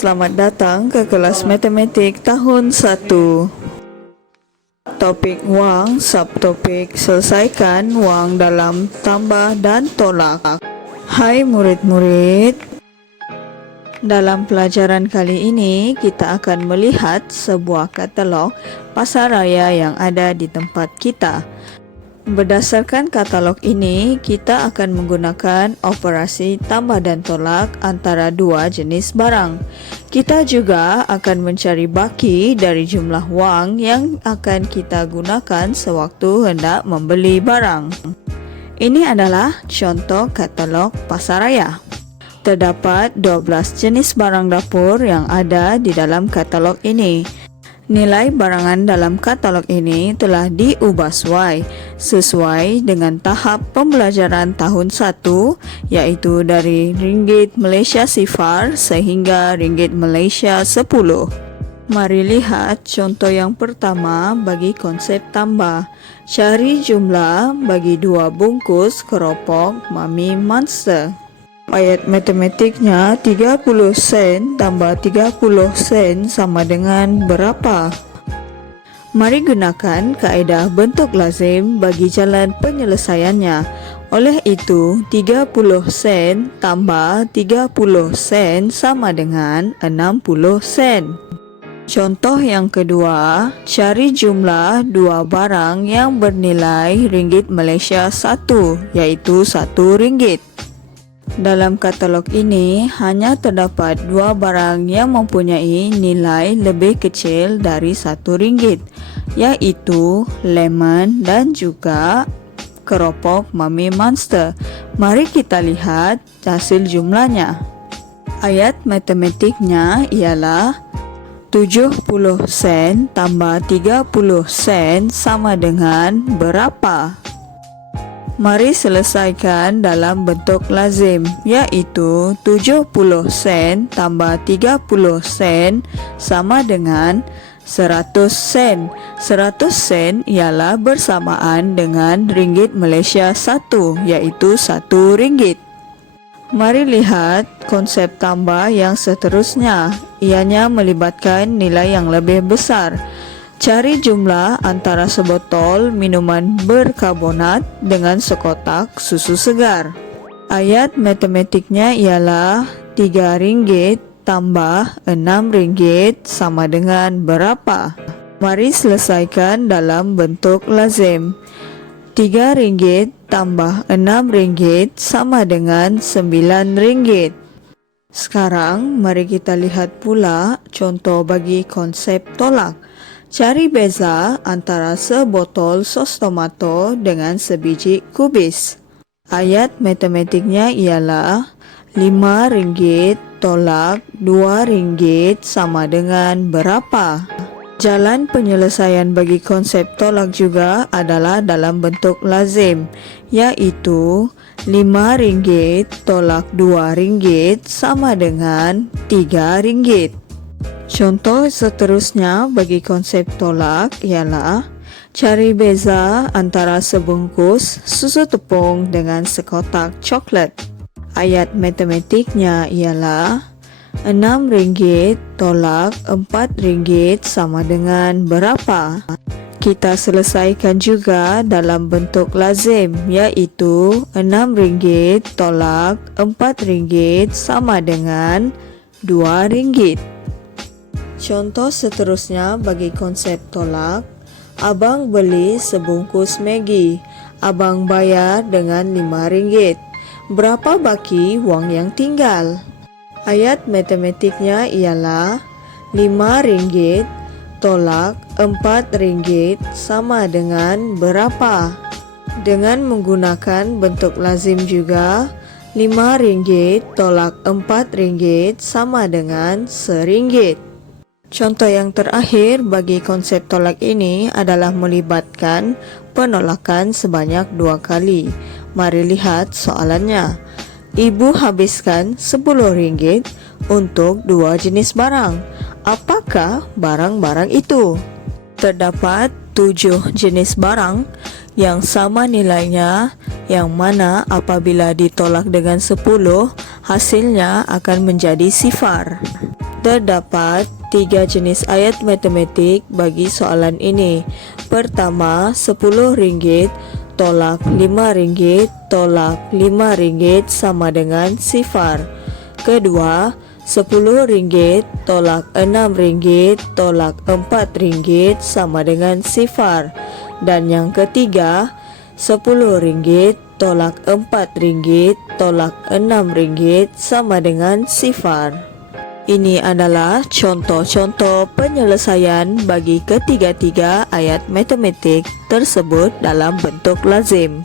Selamat datang ke kelas matematik tahun 1. Topik wang, subtopik selesaikan wang dalam tambah dan tolak. Hai murid-murid, dalam pelajaran kali ini kita akan melihat sebuah katalog pasaraya yang ada di tempat kita. Berdasarkan katalog ini, kita akan menggunakan operasi tambah dan tolak antara dua jenis barang. Kita juga akan mencari baki dari jumlah wang yang akan kita gunakan sewaktu hendak membeli barang. Ini adalah contoh katalog pasaraya. Terdapat 12 jenis barang dapur yang ada di dalam katalog ini. Nilai barangan dalam katalog ini telah diubah sesuai dengan tahap pembelajaran tahun 1, yaitu dari ringgit Malaysia Sifar sehingga ringgit Malaysia 10. Mari lihat contoh yang pertama bagi konsep tambah. Cari jumlah bagi 2 bungkus keropok Mami Monster. Ayat matematiknya 30 sen tambah 30 sen sama dengan berapa? Mari gunakan kaedah bentuk lazim bagi jalan penyelesaiannya. Oleh itu, 30 sen tambah 30 sen sama dengan 60 sen. Contoh yang kedua, cari jumlah 2 barang yang bernilai ringgit Malaysia 1, yaitu 1 ringgit. Dalam katalog ini hanya terdapat 2 barang yang mempunyai nilai lebih kecil dari 1 ringgit, yaitu lemon dan juga keropok Mami Monster. Mari kita lihat hasil jumlahnya. Ayat matematiknya ialah 70 sen tambah 30 sen sama dengan berapa? Mari selesaikan dalam bentuk lazim, yaitu 70 sen tambah 30 sen sama dengan 100 sen. 100 sen ialah bersamaan dengan ringgit Malaysia 1, yaitu 1 ringgit. Mari lihat konsep tambah yang seterusnya. Ianya melibatkan nilai yang lebih besar. Cari jumlah antara sebotol minuman berkarbonat dengan sekotak susu segar. Ayat matematiknya ialah 3 ringgit tambah 6 ringgit sama dengan berapa? Mari selesaikan dalam bentuk lazim. 3 ringgit tambah 6 ringgit sama dengan 9 ringgit. Sekarang mari kita lihat pula contoh bagi konsep tolak. Cari beza antara sebotol sos tomato dengan sebiji kubis. Ayat matematiknya ialah 5 ringgit tolak 2 ringgit sama dengan berapa? Jalan penyelesaian bagi konsep tolak juga adalah dalam bentuk lazim, yaitu 5 ringgit tolak 2 ringgit sama dengan 3 ringgit. Contoh seterusnya bagi konsep tolak ialah cari beza antara sebungkus susu tepung dengan sekotak coklat. Ayat matematiknya ialah 6 ringgit tolak 4 ringgit sama dengan berapa? Kita selesaikan juga dalam bentuk lazim, yaitu 6 ringgit tolak 4 ringgit sama dengan 2 ringgit. Contoh seterusnya bagi konsep tolak. Abang beli sebungkus Maggi. Abang bayar dengan 5 ringgit. Berapa baki wang yang tinggal? Ayat matematiknya ialah 5 ringgit tolak 4 ringgit sama dengan berapa? Dengan menggunakan bentuk lazim juga, 5 ringgit tolak 4 ringgit sama dengan seringgit. Contoh yang terakhir bagi konsep tolak ini adalah melibatkan penolakan sebanyak 2 kali. Mari lihat soalannya. Ibu habiskan 10 ringgit untuk 2 jenis barang. Apakah barang-barang itu? Terdapat 7 jenis barang yang sama nilainya, yang mana apabila ditolak dengan 10, hasilnya akan menjadi sifar. Terdapat 3 jenis ayat matematik bagi soalan ini. Pertama, Rp10 tolak Rp5 tolak Rp5 sama dengan sifar. Kedua, Rp10 tolak Rp6 tolak Rp4 sama dengan sifar. Dan yang ketiga, Rp10 tolak Rp4 tolak Rp6 sama dengan sifar. Ini adalah contoh-contoh penyelesaian bagi ketiga-tiga ayat matematik tersebut dalam bentuk lazim.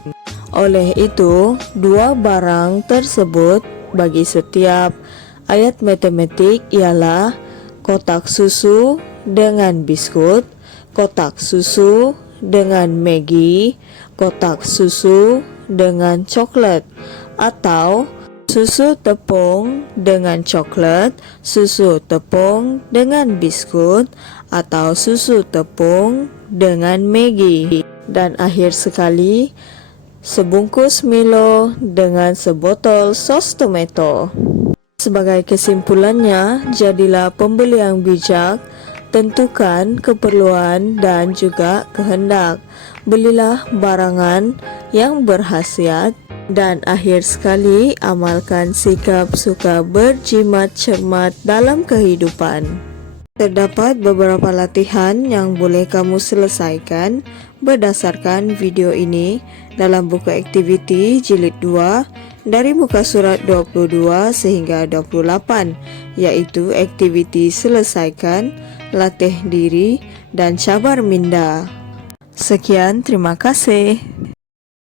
Oleh itu, dua barang tersebut bagi setiap ayat matematik ialah kotak susu dengan biskut, kotak susu dengan Maggi, kotak susu dengan coklat, atau susu tepung dengan coklat, susu tepung dengan biskut, atau susu tepung dengan Maggi. Dan akhir sekali, sebungkus Milo dengan sebotol sos tomato. Sebagai kesimpulannya, jadilah pembeli yang bijak, tentukan keperluan dan juga kehendak. Belilah barangan yang berkhasiat. Dan akhir sekali, amalkan sikap suka berjimat cermat dalam kehidupan. Terdapat beberapa latihan yang boleh kamu selesaikan berdasarkan video ini dalam buku aktiviti jilid 2 dari muka surat 22 sehingga 28, yaitu aktiviti selesaikan, latih diri, dan cabar minda. Sekian, terima kasih.